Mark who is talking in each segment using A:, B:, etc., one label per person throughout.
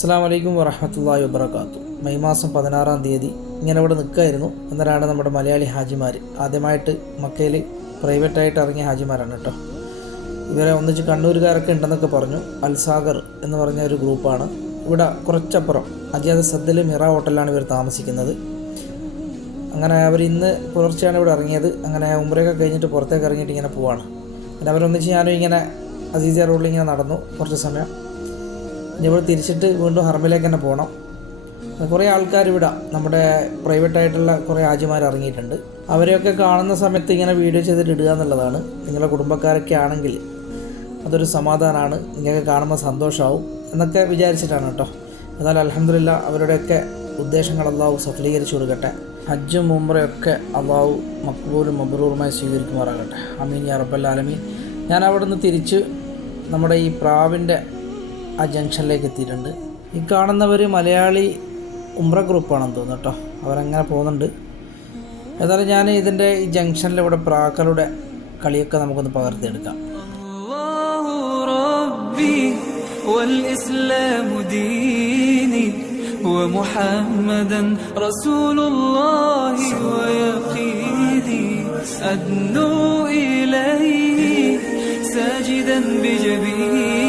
A: അസ്സാം വലൈക്കും വറഹമത്തല്ലാഹി വബർക്കാത്തു മെയ് മാസം പതിനാറാം തീയതി ഇങ്ങനെ ഇവിടെ നിൽക്കായിരുന്നു എന്നാലാണ് നമ്മുടെ മലയാളി ഹാജിമാർ ആദ്യമായിട്ട് മക്കയിൽ പ്രൈവറ്റായിട്ട് ഇറങ്ങിയ ഹാജിമാരാണ് കേട്ടോ. ഇവരെ ഒന്നിച്ച് കണ്ണൂരുകാരൊക്കെ ഉണ്ടെന്നൊക്കെ പറഞ്ഞു. അൽസാഗർ എന്ന് പറഞ്ഞ ഒരു ഗ്രൂപ്പാണ് ഇവിടെ കുറച്ചപ്പുറം അജാത സദ്ദൽ മിറ ഹോട്ടലിലാണ് ഇവർ താമസിക്കുന്നത്. അങ്ങനെ അവർ ഇന്ന് പുലർച്ചെയാണ് ഇവിടെ ഇറങ്ങിയത്. അങ്ങനെ ഉമ്രയൊക്കെ കഴിഞ്ഞിട്ട് പുറത്തേക്ക് ഇറങ്ങിയിട്ട് ഇങ്ങനെ പോവാണ്. പിന്നെ അവരൊന്നിച്ച് ഞാനും ഇങ്ങനെ അസീസിയ റോഡിൽ ഇങ്ങനെ നടന്നു കുറച്ച് സമയം. ഇവിടെ തിരിച്ചിട്ട് വീണ്ടും ഹർമിലേക്ക് തന്നെ പോകണം കുറേ ആൾക്കാർ ഇവിടെ നമ്മുടെ പ്രൈവറ്റ് ആയിട്ടുള്ള കുറേ ആജിമാർ ഇറങ്ങിയിട്ടുണ്ട്. അവരെയൊക്കെ കാണുന്ന സമയത്ത് ഇങ്ങനെ വീഡിയോ ചെയ്തിട്ട് ഇടുക എന്നുള്ളതാണ്. നിങ്ങളുടെ കുടുംബക്കാരൊക്കെ ആണെങ്കിൽ അതൊരു സമാധാനമാണ് ഇങ്ങനെയൊക്കെ കാണുമ്പോൾ സന്തോഷമാവും എന്നൊക്കെ വിചാരിച്ചിട്ടാണ് കേട്ടോ. എന്നാൽ അലഹമില്ല അവരുടെയൊക്കെ ഉദ്ദേശങ്ങൾ അള്ളാഹു സഫലീകരിച്ചു കൊടുക്കട്ടെ. ഹജ്ജും മുമ്പറയൊക്കെ അള്ളാഹു മക്ബൂലും മബ്രൂറുമായി സ്വീകരിക്കുമാറാകട്ടെ. അമീൻ യാ റബ്ബൽ ആലമീൻ. ഞാൻ അവിടെ നിന്ന് തിരിച്ച് നമ്മുടെ ഈ പ്രാവിന്റെ ആ ജംഗ്ഷനിലേക്ക് എത്തിയിട്ടുണ്ട് ഈ കാണുന്നവർ മലയാളി ഉംറ ഗ്രൂപ്പാണെന്ന് തോന്നുന്നു കേട്ടോ അവരങ്ങനെ പോകുന്നുണ്ട് ഏതായാലും ഞാൻ ഇതിൻ്റെ ഈ ജംഗ്ഷനിൽ ഇവിടെ പ്രാക്കളുടെ കളിയൊക്കെ നമുക്കൊന്ന് പകർത്തിയെടുക്കാം
B: الله ربي والإسلام ديني ومحمدا رسول الله ويقيني أدنو إليه ساجدا بجبيني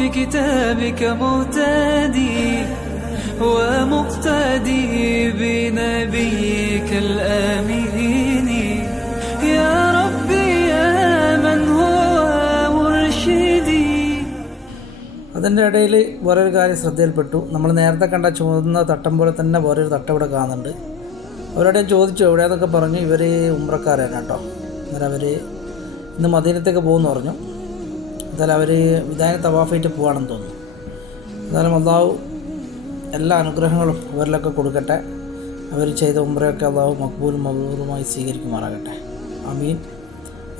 B: حروف كتابك مهتدي ومقتدي بنبيك الآمين يا ربي يا من هو مرشدي
A: അതിൻ്റെ ഇടയിൽ വേറൊരു കാര്യം ശ്രദ്ധയിൽപ്പെട്ടു നമ്മൾ നേരത്തെ കണ്ട ചുവന്ന തട്ടം പോലെ തന്നെ വേറൊരു തട്ടം ഇവിടെ കാണുന്നുണ്ട് അവരോട് ചോദിച്ചു എവിടെയാന്നൊക്കെ പറഞ്ഞു ഇവർ ഉമ്രക്കാരാണ് കേട്ടോ അന്നേരം അവർ ഇന്ന് മദീനത്തേക്ക് പോകുമെന്ന് പറഞ്ഞു എന്തായാലും അവർ വിധാന തവാഫായിട്ട് പോവാണെന്ന് തോന്നുന്നു. എന്തായാലും അള്ളാഹു എല്ലാ അനുഗ്രഹങ്ങളും അവരിലൊക്കെ കൊടുക്കട്ടെ. അവർ ചെയ്ത ഉമ്രയൊക്കെ അള്ളാഹു മക്ബൂലും മബൂറുമായി സ്വീകരിക്കുമാറാകട്ടെ. അമീൻ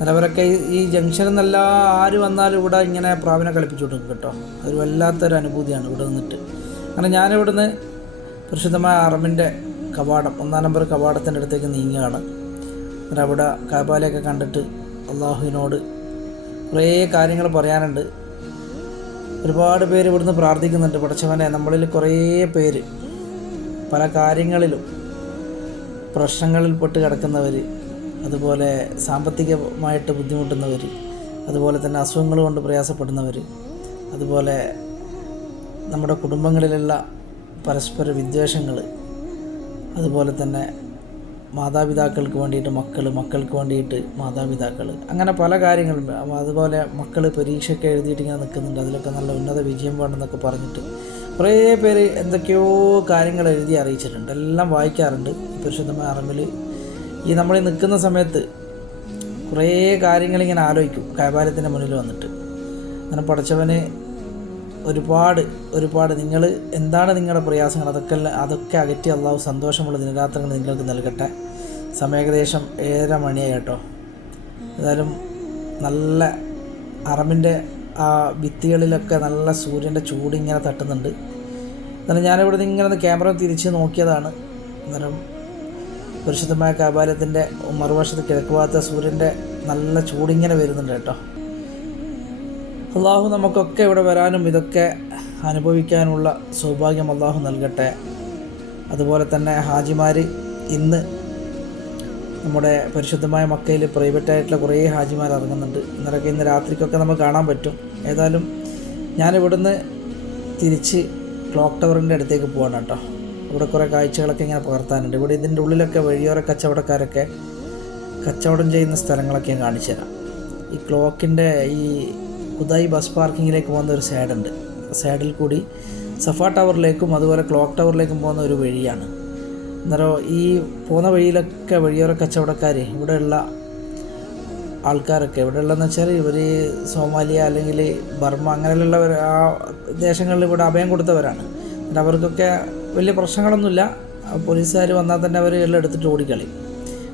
A: അവരൊക്കെ ഈ- ജംഗ്ഷനിൽ നിന്നല്ല ആര് വന്നാലും ഇവിടെ ഇങ്ങനെ പ്രാവിനെ കളിപ്പിച്ചു കൊടുക്കും കേട്ടോ. അതൊരു വല്ലാത്തൊരു അനുഭൂതിയാണ് ഇവിടെ നിന്നിട്ട്. അങ്ങനെ ഞാനിവിടുന്ന് പരിശുദ്ധമായ അറമിന്റെ കവാടം ഒന്നാം നമ്പർ കവാടത്തിന്റെ അടുത്തേക്ക് നീങ്ങുകയാണ്. അവിടെ കാബാലയൊക്കെ കണ്ടിട്ട് അള്ളാഹുവിനോട് കുറേ കാര്യങ്ങൾ പറയാനുണ്ട്. ഒരുപാട് പേര് ഇവിടുന്ന് പ്രാർത്ഥിക്കുന്നുണ്ട്. പടച്ചവനെ നമ്മളിൽ കുറേ പേര് പല കാര്യങ്ങളിലും പ്രശ്നങ്ങളിൽ പെട്ട് കിടക്കുന്നവർ അതുപോലെ സാമ്പത്തികമായിട്ട് ബുദ്ധിമുട്ടുന്നവർ അതുപോലെ തന്നെ അസുഖങ്ങൾ കൊണ്ട് പ്രയാസപ്പെടുന്നവർ അതുപോലെ നമ്മുടെ കുടുംബങ്ങളിലുള്ള പരസ്പര വിദ്വേഷങ്ങൾ അതുപോലെ തന്നെ മാതാപിതാക്കൾക്ക് വേണ്ടിയിട്ട് മക്കൾ മക്കൾക്ക് വേണ്ടിയിട്ട് മാതാപിതാക്കൾ അങ്ങനെ പല കാര്യങ്ങളും. അതുപോലെ മക്കൾ പരീക്ഷയൊക്കെ എഴുതിയിട്ട് ഇങ്ങനെ നിൽക്കുന്നുണ്ട്. അതിലൊക്കെ നല്ല ഉന്നത വിജയം വേണമെന്നൊക്കെ പറഞ്ഞിട്ട് കുറേ പേര് എന്തൊക്കെയോ കാര്യങ്ങൾ എഴുതി അറിയിച്ചിട്ടുണ്ട്. എല്ലാം വായിക്കാറുണ്ട്. പരിശുദ്ധമായ അറിവിൽ ഈ നമ്മൾ നിൽക്കുന്ന സമയത്ത് കുറേ കാര്യങ്ങളിങ്ങനെ ആലോചിക്കും. കൈകാര്യത്തിന്റെ മുന്നിൽ വന്നിട്ട്. അങ്ങനെ പഠിച്ചവന് ഒരുപാട് ഒരുപാട് നിങ്ങൾ എന്താണ് നിങ്ങളുടെ പ്രയാസങ്ങൾ? അതൊക്കെ അതൊക്കെ അകറ്റി അള്ളാഹു സന്തോഷമുള്ള ദിനരാത്രങ്ങൾ നിങ്ങൾക്ക് നൽകട്ടെ. സമയം ഏകദേശം ഏഴര മണിയായി കേട്ടോ. ഏതായാലും നല്ല അറമിന്റെ ആ ഭിത്തികളിലൊക്കെ നല്ല സൂര്യന്റെ ചൂട് ഇങ്ങനെ തട്ടുന്നുണ്ട്. എന്നാലും ഞാനിവിടെ നിന്ന് ഇങ്ങനെ ക്യാമറ തിരിച്ച് നോക്കിയതാണ്. അന്നേരം പരിശുദ്ധമായ കാബാലയത്തിന്റെ മറുവശത്ത് കിഴക്ക് ഭാഗത്തെ സൂര്യന്റെ നല്ല ചൂടിങ്ങനെ വരുന്നുണ്ട് കേട്ടോ. അള്ളാഹു നമുക്കൊക്കെ ഇവിടെ വരാനും ഇതൊക്കെ അനുഭവിക്കാനുള്ള സൗഭാഗ്യം അള്ളാഹു നൽകട്ടെ. അതുപോലെ തന്നെ ഹാജിമാർ ഇന്ന് നമ്മുടെ പരിശുദ്ധമായ മക്കയിൽ പ്രൈവറ്റായിട്ടുള്ള കുറേ ഹാജിമാർ ഇറങ്ങുന്നുണ്ട്. ഇന്നലൊക്കെ ഇന്ന് രാത്രിക്കൊക്കെ നമുക്ക് കാണാൻ പറ്റും. ഏതായാലും ഞാനിവിടുന്ന് തിരിച്ച് ക്ലോക്ക് ടവറിന്റെ അടുത്തേക്ക് പോകണം കേട്ടോ. ഇവിടെ കുറേ കാഴ്ചകളൊക്കെ ഇങ്ങനെ പകർത്താനുണ്ട്. ഇവിടെ ഇതിന്റെ ഉള്ളിലൊക്കെ വഴിയോര കച്ചവടക്കാരൊക്കെ കച്ചവടം ചെയ്യുന്ന സ്ഥലങ്ങളൊക്കെ ഞാൻ കാണിച്ചു തരാം ഈ ക്ലോക്കിന്റെ ഈ ഉദായി ബസ് പാർക്കിങ്ങിലേക്ക് പോകുന്ന ഒരു സൈഡുണ്ട് സൈഡിൽ കൂടി സഫ ടവറിലേക്കും അതുപോലെ ക്ലോക്ക് ടവറിലേക്കും പോകുന്ന ഒരു വഴിയാണ്. അന്നേരം ഈ പോകുന്ന വഴിയിലൊക്കെ വഴിയോര കച്ചവടക്കാർ ഇവിടെയുള്ള ആൾക്കാരൊക്കെ ഇവിടെയുള്ളതെന്ന് വെച്ചാൽ ഇവർ സോമാലിയ അല്ലെങ്കിൽ ബർമ്മ അങ്ങനെയുള്ളവർ ആ ദേശങ്ങളിൽ ഇവിടെ അഭയം കൊടുത്തവരാണ്. എന്നിട്ട് അവർക്കൊക്കെ വലിയ പ്രശ്നങ്ങളൊന്നുമില്ല. പോലീസുകാർ വന്നാൽ തന്നെ അവർ എല്ലാം എടുത്തിട്ട് ഓടിക്കളി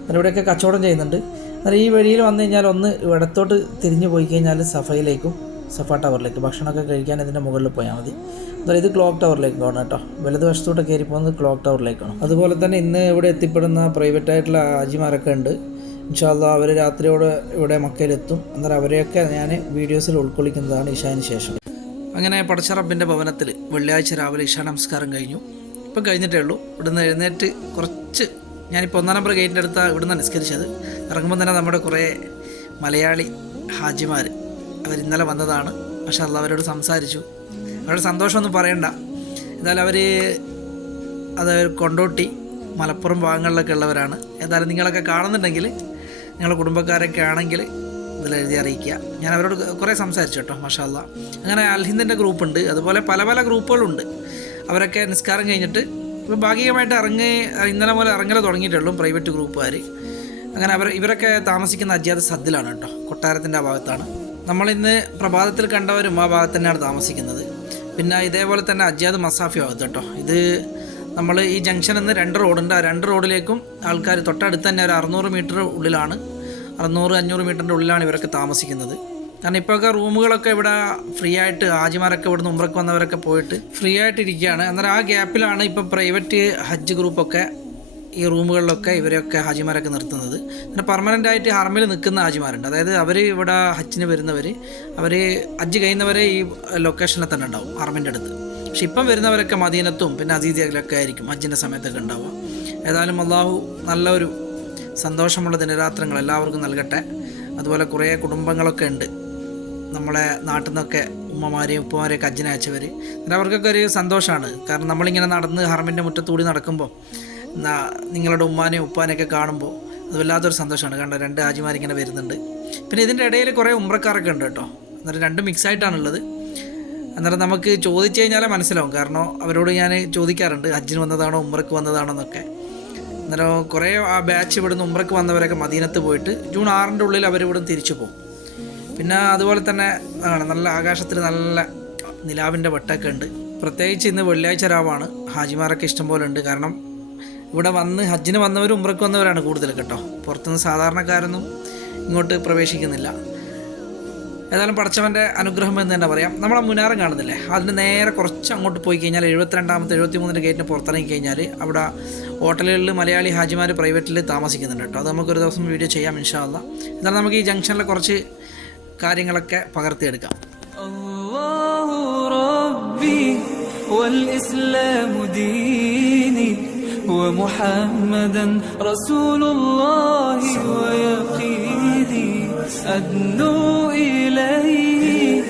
A: അവരിവിടെയൊക്കെ കച്ചവടം ചെയ്യുന്നുണ്ട്. അന്നേരം ഈ വഴിയിൽ വന്നു കഴിഞ്ഞാൽ ഒന്ന് ഇടത്തോട്ട് തിരിഞ്ഞു പോയി കഴിഞ്ഞാൽ സഫയിലേക്കും സഫ ടവറിലേക്കും ഭക്ഷണമൊക്കെ കഴിക്കാൻ ഇതിന്റെ മുകളിൽ പോയാൽ മതി. അതായത് ഇത് ക്ലോക്ക് ടവറിലേക്ക് പോകണം കേട്ടോ. വലതുവശത്തോട്ട് കയറി പോകുന്നത് ക്ലോക്ക് ടവറിലേക്കാണ് അതുപോലെ തന്നെ ഇന്ന് ഇവിടെ എത്തിപ്പെടുന്ന പ്രൈവറ്റ് ആയിട്ടുള്ള ആജിമാരൊക്കെ ഉണ്ട്. ഇൻഷാല്ല അവർ രാത്രിയോടെ ഇവിടെ മക്കയിലെത്തും. അന്നേരം അവരെയൊക്കെ ഞാൻ വീഡിയോസിൽ ഉൾക്കൊള്ളിക്കുന്നതാണ് ഇഷാന് ശേഷം. അങ്ങനെ പടച്ചറബിന്റെ ഭവനത്തിൽ വെള്ളിയാഴ്ച രാവിലെ ഇഷാ നമസ്കാരം കഴിഞ്ഞു. ഇപ്പം കഴിഞ്ഞിട്ടേ ഉള്ളൂ. ഇവിടുന്ന് എഴുന്നേറ്റ് കുറച്ച് ഞാനിപ്പോൾ ഒന്നാം നമ്പർ ഗേറ്റിന്റെ അടുത്ത് ഇവിടുന്ന് നിസ്കരിച്ചത്. ഇറങ്ങുമ്പോൾ തന്നെ നമ്മുടെ കുറേ മലയാളി ഹാജിമാർ അവർ ഇന്നലെ വന്നതാണ്. പക്ഷേ അത് അവരോട് സംസാരിച്ചു. അവരുടെ സന്തോഷമൊന്നും പറയണ്ട. എന്തായാലും അവർ അത് കൊണ്ടോട്ടി മലപ്പുറം ഭാഗങ്ങളിലൊക്കെ ഉള്ളവരാണ്. ഏതായാലും നിങ്ങളൊക്കെ കാണുന്നുണ്ടെങ്കിൽ നിങ്ങളുടെ കുടുംബക്കാരൊക്കെ ആണെങ്കിൽ ഇതിൽ എഴുതി അറിയിക്കുക. ഞാൻ അവരോട് കുറേ സംസാരിച്ചു കേട്ടോ മഷാല്ല അങ്ങനെ അൽഹിന്ദിന്റെ ഗ്രൂപ്പുണ്ട് അതുപോലെ പല പല ഗ്രൂപ്പുകളുണ്ട് അവരൊക്കെ നിസ്കാരം കഴിഞ്ഞിട്ട് ഇപ്പോൾ ഭാഗികമായിട്ട് ഇറങ്ങി ഇന്നലെ മുതൽ ഇറങ്ങൽ തുടങ്ങിയിട്ടുള്ളൂ പ്രൈവറ്റ് ഗ്രൂപ്പുകാർ അങ്ങനെ അവർ ഇവരൊക്കെ താമസിക്കുന്ന അജ്ഞാത സദ്ദിലാണ് കേട്ടോ. കൊട്ടാരത്തിന്റെ ആ ഭാഗത്താണ്. നമ്മളിന്ന് പ്രഭാതത്തിൽ കണ്ടവരും ആ ഭാഗത്ത് തന്നെയാണ് താമസിക്കുന്നത്. പിന്നെ ഇതേപോലെ തന്നെ അജ്ഞാത് മസാഫി ഭാഗത്ത് കേട്ടോ. ഇത് നമ്മൾ ഈ ജംഗ്ഷനിൽ നിന്ന് രണ്ട് റോഡുണ്ട്. ആ രണ്ട് റോഡിലേക്കും ആൾക്കാർ തൊട്ടടുത്ത് തന്നെ ഒരു അറുന്നൂറ് മീറ്റർ ഉള്ളിലാണ്. അറുന്നൂറ് അഞ്ഞൂറ് മീറ്ററിന്റെ ഉള്ളിലാണ് ഇവരൊക്കെ താമസിക്കുന്നത്. കാരണം ഇപ്പോഴൊക്കെ റൂമുകളൊക്കെ ഇവിടെ ഫ്രീ ആയിട്ട് ഹാജിമാരൊക്കെ ഇവിടുന്ന് ഉമ്രക്ക് വന്നവരൊക്കെ പോയിട്ട് ഫ്രീ ആയിട്ട് ഇരിക്കുകയാണ് അന്നേരം ആ ഗ്യാപ്പിലാണ് ഇപ്പം പ്രൈവറ്റ് ഹജ്ജ് ഗ്രൂപ്പൊക്കെ ഈ റൂമുകളിലൊക്കെ ഇവരെയൊക്കെ ഹാജിമാരൊക്കെ നിർത്തുന്നത്. പിന്നെ പെർമനന്റ് ആയിട്ട് ഹർമിൽ നിൽക്കുന്ന ഹാജിമാരുണ്ട്. അതായത് അവർ ഇവിടെ ഹജ്ജിന് വരുന്നവർ അവർ ഹജ്ജ് കഴിയുന്നവരെ ഈ ലൊക്കേഷനിൽ തന്നെ ഉണ്ടാവും ഹർമിന്റെ അടുത്ത്. പക്ഷെ ഇപ്പം വരുന്നവരൊക്കെ മദീനത്തും പിന്നെ അസീദിയയിലൊക്കെ ആയിരിക്കും ഹജ്ജിന്റെ സമയത്തൊക്കെ ഉണ്ടാവുക. ഏതായാലും അള്ളാഹു നല്ലൊരു സന്തോഷമുള്ള ദിനരാത്രങ്ങൾ എല്ലാവർക്കും നൽകട്ടെ. അതുപോലെ കുറേ കുടുംബങ്ങളൊക്കെ ഉണ്ട്. നമ്മളെ നാട്ടിൽ നിന്നൊക്കെ ഉമ്മമാരെയും ഉപ്പമാരെയൊക്കെ അജ്ജിനെ അയച്ചവർ. എന്നിട്ട് അവർക്കൊക്കെ ഒരു സന്തോഷമാണ്. കാരണം നമ്മളിങ്ങനെ നടന്ന് ഹർമിന്റെ മുറ്റത്തൂടി നടക്കുമ്പോൾ നിങ്ങളുടെ ഉമ്മാനെയും ഉപ്പാനെയൊക്കെ കാണുമ്പോൾ അത് വല്ലാത്തൊരു സന്തോഷമാണ്. കണ്ടോ രണ്ട് ആജിമാരിങ്ങനെ വരുന്നുണ്ട്. പിന്നെ ഇതിന്റെ ഇടയിൽ കുറേ ഉമ്രക്കാരൊക്കെ ഉണ്ട് കേട്ടോ. എന്നിട്ട് രണ്ടും മിക്സ് ആയിട്ടാണുള്ളത് അന്നേരം നമുക്ക് ചോദിച്ചു കഴിഞ്ഞാലേ മനസ്സിലാവും. കാരണം അവരോട് ഞാൻ ചോദിക്കാറുണ്ട് ഹജ്ജിന് വന്നതാണോ ഉമ്രക്ക് വന്നതാണോ എന്നൊക്കെ. അന്നേരം കുറേ ആ ബാച്ച് ഇവിടുന്ന് ഉമ്രക്ക് വന്നവരൊക്കെ മദീനത്ത് പോയിട്ട് ജൂൺ ആറിന്റെ ഉള്ളിൽ അവർ ഇവിടുന്ന് തിരിച്ചു പോകും. പിന്നെ അതുപോലെ തന്നെ ആണ് നല്ല ആകാശത്തിൽ നല്ല നിലാവിന്റെ വട്ടൊക്കെ ഉണ്ട്. പ്രത്യേകിച്ച് ഇന്ന് വെള്ളിയാഴ്ച രാവാണ്. ഹാജിമാരൊക്കെ ഇഷ്ടംപോലെ ഉണ്ട്. കാരണം ഇവിടെ വന്ന് ഹജ്ജിന് വന്നവരും ഉമ്രക്ക് വന്നവരാണ് കൂടുതൽ കേട്ടോ. പുറത്തുനിന്ന് സാധാരണക്കാരൊന്നും ഇങ്ങോട്ട് പ്രവേശിക്കുന്നില്ല. ഏതായാലും പടച്ചവന്റെ അനുഗ്രഹം എന്ന് തന്നെ പറയാം. നമ്മളെ മുനാരം കാണുന്നില്ലേ? അതിന് നേരെ കുറച്ച് അങ്ങോട്ട് പോയി കഴിഞ്ഞാൽ എഴുപത്തിരണ്ടാമത്തെ എഴുപത്തി മൂന്നിന്റെ ഗേറ്റിന് പുറത്തിറങ്ങി കഴിഞ്ഞാൽ അവിടെ ഹോട്ടലുകളിൽ മലയാളി ഹാജിമാർ പ്രൈവറ്റിൽ താമസിക്കുന്നുണ്ട് കേട്ടോ. അത് നമുക്കൊരു ദിവസം വീഡിയോ ചെയ്യാം ഇൻഷാല്ല എന്നാലും നമുക്ക് ഈ ജംഗ്ഷനിലെ കുറച്ച് കാര്യങ്ങളൊക്കെ പകർത്തിയെടുക്കാം
B: الله ربي والإسلام ديني ومحمدا رسول الله ويقيني أدنو إليه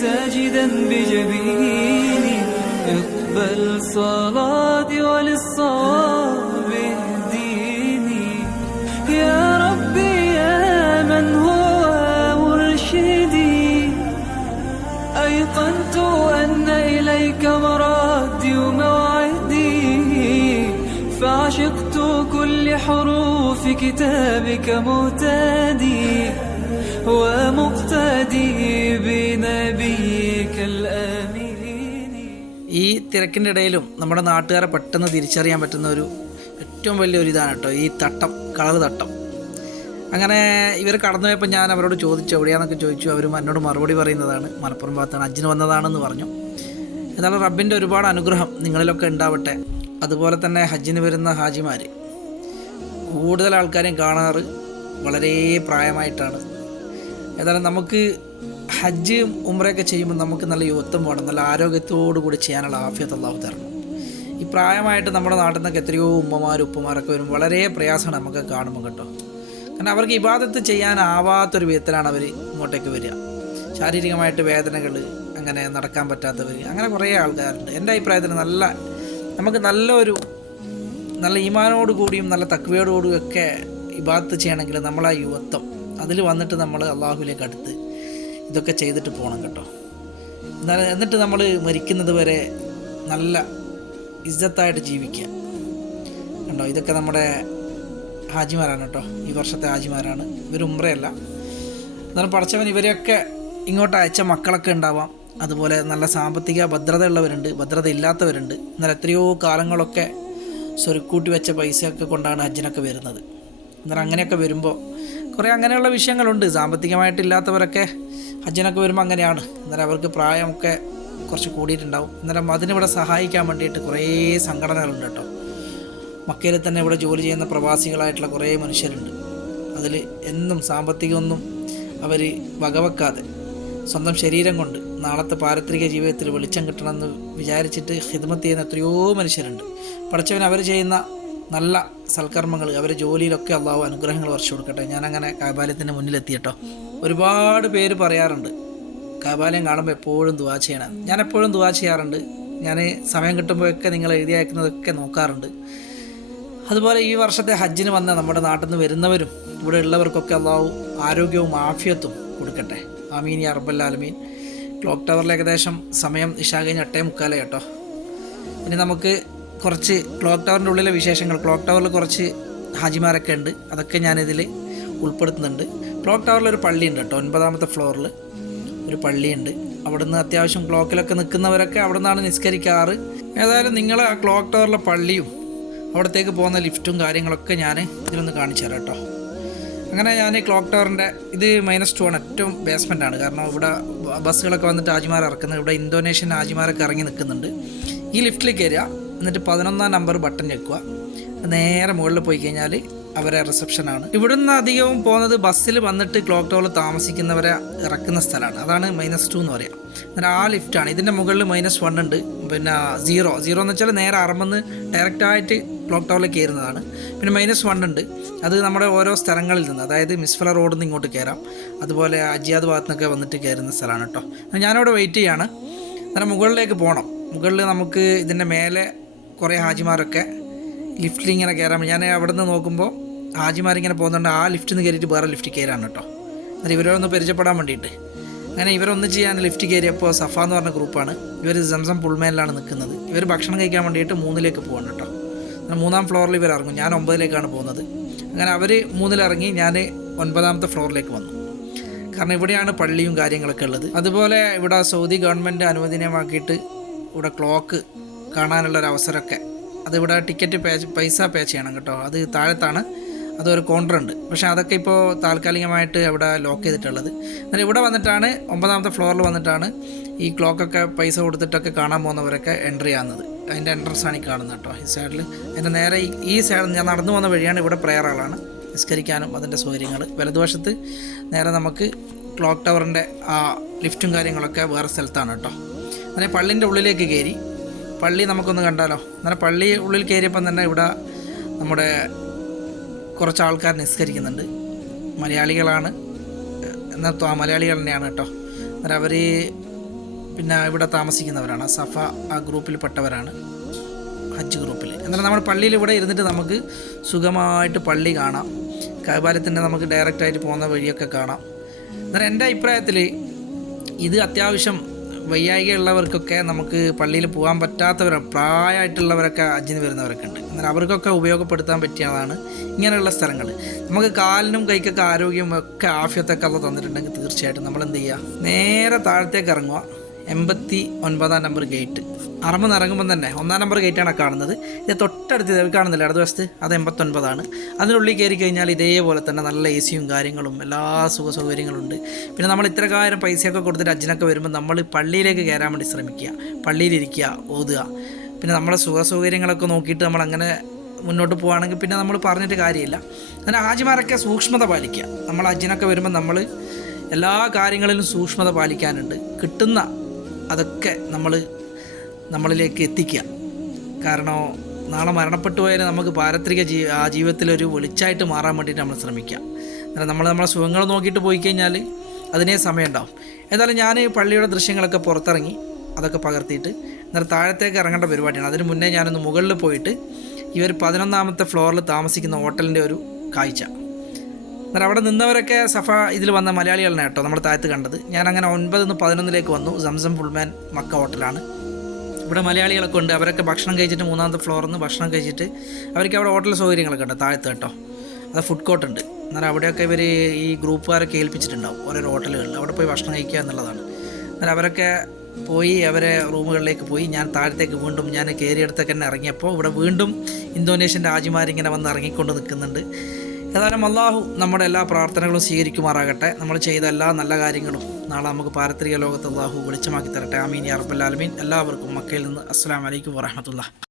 B: ساجدا بجبيني اقبل صلاتي وللصواب حروف كتابك مهتدي ومقتدي بنبيك الأمين
A: ഈ തിരക്കിൻ്റെ ഇടയിലും നമ്മുടെ നാട്ടുകാരെ പെട്ടെന്ന് തിരിച്ചറിയാൻ പറ്റുന്ന ഒരു ഏറ്റവും വലിയൊരു ഇതാണ് കേട്ടോ ഈ തട്ടം കളർ തട്ടം അങ്ങനെ ഇവർ കടന്നു പോയപ്പോൾ ഞാൻ അവരോട് ചോദിച്ചു എവിടെയാണെന്നൊക്കെ ചോദിച്ചു അവർ എന്നോട് മറുപടി പറയുന്നതാണ് മലപ്പുറം ഭാഗത്താണ് അജ്ജിന് വന്നതാണെന്ന് പറഞ്ഞു എന്നാലും റബ്ബിൻ്റെ ഒരുപാട് അനുഗ്രഹം നിങ്ങളിലൊക്കെ ഉണ്ടാവട്ടെ അതുപോലെ തന്നെ ഹജ്ജിന് വരുന്ന ഹാജിമാർ കൂടുതൽ ആൾക്കാരെയും കാണാറ് വളരെ പ്രായമായിട്ടാണ്. ഏതായാലും നമുക്ക് ഹജ്ജ് ഉമ്രയൊക്കെ ചെയ്യുമ്പോൾ നമുക്ക് നല്ല യുവത്വം വേണം നല്ല ആരോഗ്യത്തോടു കൂടി ചെയ്യാനുള്ള ആഫിയത്ത് അള്ളാഹു തരണം. ഈ പ്രായമായിട്ട് നമ്മുടെ നാട്ടിൽ നിന്നൊക്കെ എത്രയോ ഉമ്മമാരും ഉപ്പമാരൊക്കെ വരും വളരെ പ്രയാസമാണ് നമുക്ക് കാണുമ്പോൾ കേട്ടോ. കാരണം അവർക്ക് ഇബാദത്ത് ചെയ്യാനാവാത്തൊരു വിധത്തിലാണ് അവർ ഇങ്ങോട്ടേക്ക് വരിക. ശാരീരികമായിട്ട് വേദനകൾ അങ്ങനെ നടക്കാൻ പറ്റാത്തവർ അങ്ങനെ കുറേ ആൾക്കാരുണ്ട്. എന്റെ അഭിപ്രായത്തിൽ നല്ല നമുക്ക് നല്ലൊരു നല്ല ഈമാനോട് കൂടിയും നല്ല തക്വയോടുകൂടിയും ഒക്കെ ഇബാദത്ത് ചെയ്യണമെങ്കിൽ നമ്മളാ യുവത്വം. അതിൽ വന്നിട്ട് നമ്മൾ അള്ളാഹുവിലേക്ക് അടുത്ത് ഇതൊക്കെ ചെയ്തിട്ട് പോകണം കേട്ടോ. എന്നാൽ എന്നിട്ട് നമ്മൾ മരിക്കുന്നത് വരെ നല്ല ഇജ്ജത്തായിട്ട് ജീവിക്കുക. കണ്ടോ? ഇതൊക്കെ നമ്മുടെ ഹാജിമാരാണ് കേട്ടോ. ഈ വർഷത്തെ ഹാജിമാരാണ്. ഇവർ ഉമ്രയല്ല എന്നാലും പഠിച്ചവൻ ഇവരെയൊക്കെ ഇങ്ങോട്ട് അയച്ച മക്കളൊക്കെ ഉണ്ടാവാം. അതുപോലെ നല്ല സാമ്പത്തിക ഭദ്രത ഉള്ളവരുണ്ട് ഭദ്രത ഇല്ലാത്തവരുണ്ട് എന്നാൽ എത്രയോ കാലങ്ങളൊക്കെ സ്വരുക്കൂട്ടി വെച്ച പൈസയൊക്കെ കൊണ്ടാണ് അജ്ജനൊക്കെ വരുന്നത്. എന്നാൽ അങ്ങനെയൊക്കെ വരുമ്പോൾ കുറേ അങ്ങനെയുള്ള വിഷയങ്ങളുണ്ട്. സാമ്പത്തികമായിട്ടില്ലാത്തവരൊക്കെ അജ്ജനൊക്കെ വരുമ്പോൾ അങ്ങനെയാണ്. എന്നാൽ അവർക്ക് പ്രായമൊക്കെ കുറച്ച് കൂടിയിട്ടുണ്ടാവും. എന്നാലും അതിനിവിടെ സഹായിക്കാൻ വേണ്ടിയിട്ട് കുറേ സംഘടനകളുണ്ട് കേട്ടോ. മക്കയിൽ തന്നെ ഇവിടെ ജോലി ചെയ്യുന്ന പ്രവാസികളായിട്ടുള്ള കുറേ മനുഷ്യരുണ്ട്. അതിൽ എന്നും സാമ്പത്തികമൊന്നും അവർ വകവെക്കാതെ സ്വന്തം ശരീരം കൊണ്ട് നാളത്തെ പാരത്രിക ജീവിതത്തിൽ വെളിച്ചം കിട്ടണമെന്ന് വിചാരിച്ചിട്ട് ഹിദ്മത്ത് ചെയ്യുന്ന എത്രയോ മനുഷ്യരുണ്ട്. പഠിച്ചവൻ അവർ ചെയ്യുന്ന നല്ല സൽക്കർമ്മങ്ങൾ അവരെ ജോലിയിലൊക്കെ അള്ളാഹു അനുഗ്രഹങ്ങൾ വർഷം കൊടുക്കട്ടെ. ഞാനങ്ങനെ കാബാലയത്തിന്റെ മുന്നിലെത്തിയിട്ടോ ഒരുപാട് പേര് പറയാറുണ്ട് കാബാലയം കാണുമ്പോൾ എപ്പോഴും ദുവാ ചെയ്യണം. ഞാൻ എപ്പോഴും ദുവാ ചെയ്യാറുണ്ട്. ഞാൻ സമയം കിട്ടുമ്പോഴൊക്കെ നിങ്ങൾ എഴുതി അയക്കുന്നതൊക്കെ നോക്കാറുണ്ട്. അതുപോലെ ഈ വർഷത്തെ ഹജ്ജിന് വന്ന നമ്മുടെ നാട്ടിൽ നിന്ന് വരുന്നവരും ഇവിടെ ഉള്ളവർക്കൊക്കെ അള്ളാഹു ആരോഗ്യവും ആഫിയത്തും കൊടുക്കട്ടെ. ആമീൻ യാ റബ്ബല്ലാലമീൻ ക്ലോക്ക് ടവറിൽ ഏകദേശം സമയം ഇഷാ കഴിഞ്ഞ് എട്ടേ മുക്കാലേ കേട്ടോ. ഇനി നമുക്ക് കുറച്ച് ക്ലോക്ക് ടവറിന്റെ ഉള്ളിലെ വിശേഷങ്ങൾ. ക്ലോക്ക് ടവറിൽ കുറച്ച് ഹാജിമാരൊക്കെ ഉണ്ട്. അതൊക്കെ ഞാനിതിൽ ഉൾപ്പെടുത്തുന്നുണ്ട്. ക്ലോക്ക് ടവറിൽ ഒരു പള്ളിയുണ്ട് കേട്ടോ. ഒൻപതാമത്തെ ഫ്ലോറിൽ ഒരു പള്ളിയുണ്ട്. അവിടുന്ന് അത്യാവശ്യം ക്ലോക്കിലൊക്കെ നിൽക്കുന്നവരൊക്കെ അവിടെ നിന്നാണ് നിസ്കരിക്കാറ്. ഏതായാലും നിങ്ങൾ ആ ക്ലോക്ക് ടവറിലെ പള്ളിയും അവിടത്തേക്ക് പോകുന്ന ലിഫ്റ്റും കാര്യങ്ങളൊക്കെ ഞാൻ ഇതിലൊന്ന് കാണിച്ചു തരാം കേട്ടോ. അങ്ങനെ ഞാൻ ക്ലോക്ക് ടവറിന്റെ ഇത് മൈനസ് ടു ആണ്. ഏറ്റവും ബേസ്മെന്റ് ആണ്. കാരണം ഇവിടെ ബസ്സുകളൊക്കെ വന്നിട്ട് ആജിമാർ ഇറക്കുന്നത്. ഇവിടെ ഇന്തോനേഷ്യൻ ആജിമാരൊക്കെ ഇറങ്ങി നിൽക്കുന്നുണ്ട്. ഈ ലിഫ്റ്റിൽ കയറുക എന്നിട്ട് പതിനൊന്നാം നമ്പർ ബട്ടൺ ഞെക്കുക. നേരെ മുകളിൽ പോയി കഴിഞ്ഞാൽ അവരെ റിസപ്ഷനാണ് ഇവിടുന്ന് അധികവും പോകുന്നത് ബസ്സിൽ വന്നിട്ട് ക്ലോക്ക് ടവറിൽ താമസിക്കുന്നവരെ ഇറക്കുന്ന സ്ഥലമാണ്. അതാണ് മൈനസ് ടു എന്ന് പറയാം. അങ്ങനെ ആ ലിഫ്റ്റാണ് ഇതിന്റെ മുകളിൽ മൈനസ് വൺ ഉണ്ട്. പിന്നെ സീറോ സീറോ എന്ന് വെച്ചാൽ നേരെ അറമ്പെന്ന് ഡയറക്റ്റായിട്ട് ക്ലോക്ക് ടവറിലേക്ക് കയറുന്നതാണ്. പിന്നെ മൈനസ് വൺ ഉണ്ട്. അത് നമ്മുടെ ഓരോ സ്ഥലങ്ങളിൽ നിന്ന് അതായത് മിസ്ഫല റോഡിൽ നിന്ന് ഇങ്ങോട്ട് കയറാം. അതുപോലെ അജിയാദ് ഭാഗത്തു നിന്നൊക്കെ വന്നിട്ട് കയറുന്ന സ്ഥലമാണ് കേട്ടോ ഞാനവിടെ വെയിറ്റ് ചെയ്യാണ്. അന്നേരം മുകളിലേക്ക് പോകണം മുകളിൽ നമുക്ക് ഇതിന്റെ മേലെ കുറേ ഹാജിമാരൊക്കെ ലിഫ്റ്റിൽ ഇങ്ങനെ കയറാൻ ഞാൻ അവിടെ നിന്ന് നോക്കുമ്പോൾ ഹാജിമാരിങ്ങനെ പോകുന്നുണ്ട്. ആ ലിഫ്റ്റിൽ നിന്ന് കയറിയിട്ട് വേറെ ലിഫ്റ്റ് കയറാണ് കേട്ടോ എന്നിട്ട് ഇവരൊന്ന് പരിചയപ്പെടാൻ വേണ്ടിയിട്ട്. അങ്ങനെ ഇവരൊന്ന് ചെയ്യാൻ ലിഫ്റ്റ് കയറിയപ്പോൾ സഫ എന്ന് പറഞ്ഞ ഗ്രൂപ്പാണ് ഇവർ സംസം പുൾമേലിലാണ് നിൽക്കുന്നത്. ഇവർ ഭക്ഷണം കഴിക്കാൻ വേണ്ടിയിട്ട് മൂന്നിലേക്ക് പോകണം കേട്ടോ അങ്ങനെ മൂന്നാം ഫ്ലോറിൽ ഇവർ ഇറങ്ങും. ഞാൻ ഒമ്പതിലേക്കാണ് പോകുന്നത്. അങ്ങനെ അവർ മൂന്നിലിറങ്ങി ഞാൻ ഒൻപതാമത്തെ ഫ്ലോറിലേക്ക് വന്നു. കാരണം ഇവിടെയാണ് പള്ളിയും കാര്യങ്ങളൊക്കെ ഉള്ളത്. അതുപോലെ ഇവിടെ സൗദി ഗവൺമെന്റ് അനുവദനീയമാക്കിയിട്ട് ഇവിടെ ക്ലോക്ക് കാണാനുള്ള ഒരു അവസരമൊക്കെ. അതിവിടെ ടിക്കറ്റ് പേ പൈസ പേ ചെയ്യണം കേട്ടോ. അത് താഴത്താണ്. അതൊരു കൗണ്ടർ ഉണ്ട്. പക്ഷേ അതൊക്കെ ഇപ്പോൾ താൽക്കാലികമായിട്ട് അവിടെ ലോക്ക് ചെയ്തിട്ടുള്ളത്. എന്നാൽ ഇവിടെ വന്നിട്ടാണ് ഒമ്പതാമത്തെ ഫ്ലോറിൽ വന്നിട്ടാണ് ഈ ക്ലോക്കൊക്കെ പൈസ കൊടുത്തിട്ടൊക്കെ കാണാൻ പോകുന്നവരൊക്കെ എൻട്രി ആകുന്നത് അതിന്റെ എൻട്രൻസ് ആണ് ഈ കാണുന്നത് കേട്ടോ ഈ സൈഡിൽ അതിന്റെ നേരെ ഈ- സൈഡിൽ സൈഡ് ഞാൻ നടന്നു വന്ന വഴിയാണ് ഇവിടെ പ്രയർ ആളാണ് നിസ്കരിക്കാനും അതിന്റെ സൗകര്യങ്ങൾ വലതുവശത്ത് നേരെ നമുക്ക് ക്ലോക്ക് ടവറിന്റെ ആ ലിഫ്റ്റും കാര്യങ്ങളൊക്കെ വേറെ സ്ഥലത്താണ് കേട്ടോ. അങ്ങനെ പള്ളിന്റെ ഉള്ളിലേക്ക് കയറി. പള്ളി നമുക്കൊന്ന് കണ്ടാലോ? അങ്ങനെ പള്ളി ഉള്ളിൽ കയറിയപ്പം തന്നെ ഇവിടെ നമ്മുടെ കുറച്ച് ആൾക്കാർ നിസ്കരിക്കുന്നുണ്ട്. മലയാളികളാണ്. എന്നാൽ മലയാളികൾ തന്നെയാണ് കേട്ടോ. അന്നേരം അവർ പിന്നെ ഇവിടെ താമസിക്കുന്നവരാണ്. സഫ ആ ഗ്രൂപ്പിൽപ്പെട്ടവരാണ്. ഹജ്ജ് ഗ്രൂപ്പിൽ എന്നാൽ നമ്മൾ പള്ളിയിൽ ഇവിടെ ഇരുന്നിട്ട് നമുക്ക് സുഖമായിട്ട് പള്ളി കാണാം. കൈബാലത്തിന്റെ നമുക്ക് ഡയറക്റ്റായിട്ട് പോകുന്ന വഴിയൊക്കെ കാണാം. എന്നാൽ എന്റെ അഭിപ്രായത്തിൽ ഇത് അത്യാവശ്യം വയ്യായികയുള്ളവർക്കൊക്കെ നമുക്ക് പള്ളിയിൽ പോകാൻ പറ്റാത്തവർ പ്രായമായിട്ടുള്ളവരൊക്കെ അജിന് വരുന്നവരൊക്കെ ഉണ്ട്. എന്നാൽ അവർക്കൊക്കെ ഉപയോഗപ്പെടുത്താൻ പറ്റിയതാണ് ഇങ്ങനെയുള്ള സ്ഥലങ്ങൾ നമുക്ക് കാലിനും കൈക്കൊക്കെ ആരോഗ്യമൊക്കെ ആഫ്യത്തൊക്കെ ഉള്ള തന്നിട്ടുണ്ടെങ്കിൽ തീർച്ചയായിട്ടും നമ്മൾ എന്ത് ചെയ്യുക? നേരെ താഴത്തേക്ക് ഇറങ്ങുക. എൺപത്തി ഒൻപതാം നമ്പർ ഗേറ്റ് അറമ്പെന്ന് ഇറങ്ങുമ്പോൾ തന്നെ ഒന്നാം നമ്പർ ഗേറ്റാണ് കാണുന്നത്. ഇത് തൊട്ടടുത്ത് കാണുന്നില്ല ഇടതുവശത്ത്? അത് എൺപത്തൊൻപതാണ് അതിനുള്ളിൽ കയറി കഴിഞ്ഞാൽ ഇതേപോലെ തന്നെ നല്ല എ സിയും കാര്യങ്ങളും എല്ലാ സുഖ സൗകര്യങ്ങളുണ്ട് പിന്നെ നമ്മൾ ഇത്ര കാര്യം പൈസയൊക്കെ കൊടുത്തിട്ട് അജ്ജിനൊക്കെ വരുമ്പോൾ നമ്മൾ പള്ളിയിലേക്ക് കയറാൻ വേണ്ടി ശ്രമിക്കുക. പള്ളിയിലിരിക്കുക ഓതുക. പിന്നെ നമ്മുടെ സുഖ സൗകര്യങ്ങളൊക്കെ നോക്കിയിട്ട് നമ്മൾ അങ്ങനെ മുന്നോട്ട് പോവുകയാണെങ്കിൽ പിന്നെ നമ്മൾ പറഞ്ഞിട്ട് കാര്യമില്ല. അങ്ങനെ ഹാജിമാരൊക്കെ സൂക്ഷ്മത പാലിക്കുക. നമ്മൾ അജ്ജിനൊക്കെ വരുമ്പോൾ നമ്മൾ എല്ലാ കാര്യങ്ങളിലും സൂക്ഷ്മത പാലിക്കാനുണ്ട്. കിട്ടുന്ന അതൊക്കെ നമ്മൾ നമ്മളിലേക്ക് എത്തിക്കുക. കാരണം നാളെ മരണപ്പെട്ടു പോയാൽ നമുക്ക് പാരത്രിക ജീ ആ ജീവിതത്തിലൊരു വെളിച്ചായിട്ട് മാറാൻ വേണ്ടിയിട്ട് നമ്മൾ ശ്രമിക്കുക. എന്നാൽ നമ്മൾ നമ്മളെ സുഖങ്ങൾ നോക്കിയിട്ട് പോയി കഴിഞ്ഞാൽ അതിനേ സമയം ഉണ്ടാവും ഞാൻ ഞാൻ പള്ളിയുടെ ദൃശ്യങ്ങളൊക്കെ പുറത്തിറങ്ങി അതൊക്കെ പകർത്തിയിട്ട് എന്നാൽ താഴത്തേക്ക് ഇറങ്ങേണ്ട പരിപാടിയാണ്. അതിന് മുന്നേ ഞാനൊന്ന് മുകളിൽ പോയിട്ട് ഇവർ പതിനൊന്നാമത്തെ ഫ്ലോറിൽ താമസിക്കുന്ന ഹോട്ടലിന്റെ ഒരു കാഴ്ച. എന്നാൽ അവിടെ നിന്നവരൊക്കെ സഫ ഇതിൽ വന്ന മലയാളികളാണ് കേട്ടോ നമ്മുടെ താഴത്ത് കണ്ടത്. ഞാൻ അങ്ങനെ ഒൻപത് നിന്ന് പതിനൊന്നിലേക്ക് വന്നു. സംസം ഫുൾമാൻ മക്ക ഹോട്ടലാണ്. ഇവിടെ മലയാളികളൊക്കെ ഉണ്ട്. അവരൊക്കെ ഭക്ഷണം കഴിച്ചിട്ട് മൂന്നാമത്തെ ഫ്ലോറിൽ നിന്ന് ഭക്ഷണം കഴിച്ചിട്ട് അവർക്ക് അവിടെ ഹോട്ടൽ സൗകര്യങ്ങളൊക്കെ ഉണ്ട് താഴത്ത് കേട്ടോ. അത് ഫുഡ് കോർട്ട് ഉണ്ട്. എന്നാൽ അവിടെയൊക്കെ ഇവർ ഈ ഗ്രൂപ്പുകാരൊക്കെ ഏൽപ്പിച്ചിട്ടുണ്ടാവും. ഓരോ ഹോട്ടലുകളിൽ അവിടെ പോയി ഭക്ഷണം കഴിക്കുക എന്നുള്ളതാണ്. എന്നാൽ അവരൊക്കെ പോയി അവരെ റൂമുകളിലേക്ക് പോയി. ഞാൻ താഴത്തേക്ക് വീണ്ടും ഞാൻ കയറിയെടുത്തൊക്കെ തന്നെ ഇറങ്ങിയപ്പോൾ ഇവിടെ വീണ്ടും ഇന്തോനേഷ്യൻ രാജിമാരിങ്ങനെ വന്ന് ഇറങ്ങിക്കൊണ്ട് നിൽക്കുന്നുണ്ട്. ഏതായാലും അള്ളാഹു നമ്മുടെ എല്ലാ പ്രാർത്ഥനകളും സ്വീകരിക്കുമാറാകട്ടെ. നമ്മൾ ചെയ്ത എല്ലാ നല്ല കാര്യങ്ങളും നാളെ നമുക്ക് പാരത്രിക ലോകത്ത് അള്ളാഹു വെളിച്ചമാക്കി തരട്ടെ. ആമീൻ അറബല്ലാലമീൻ എല്ലാവർക്കും മക്കയിൽ നിന്ന് അസ്സാം വലൈക്കും വറഹമത്തുള്ള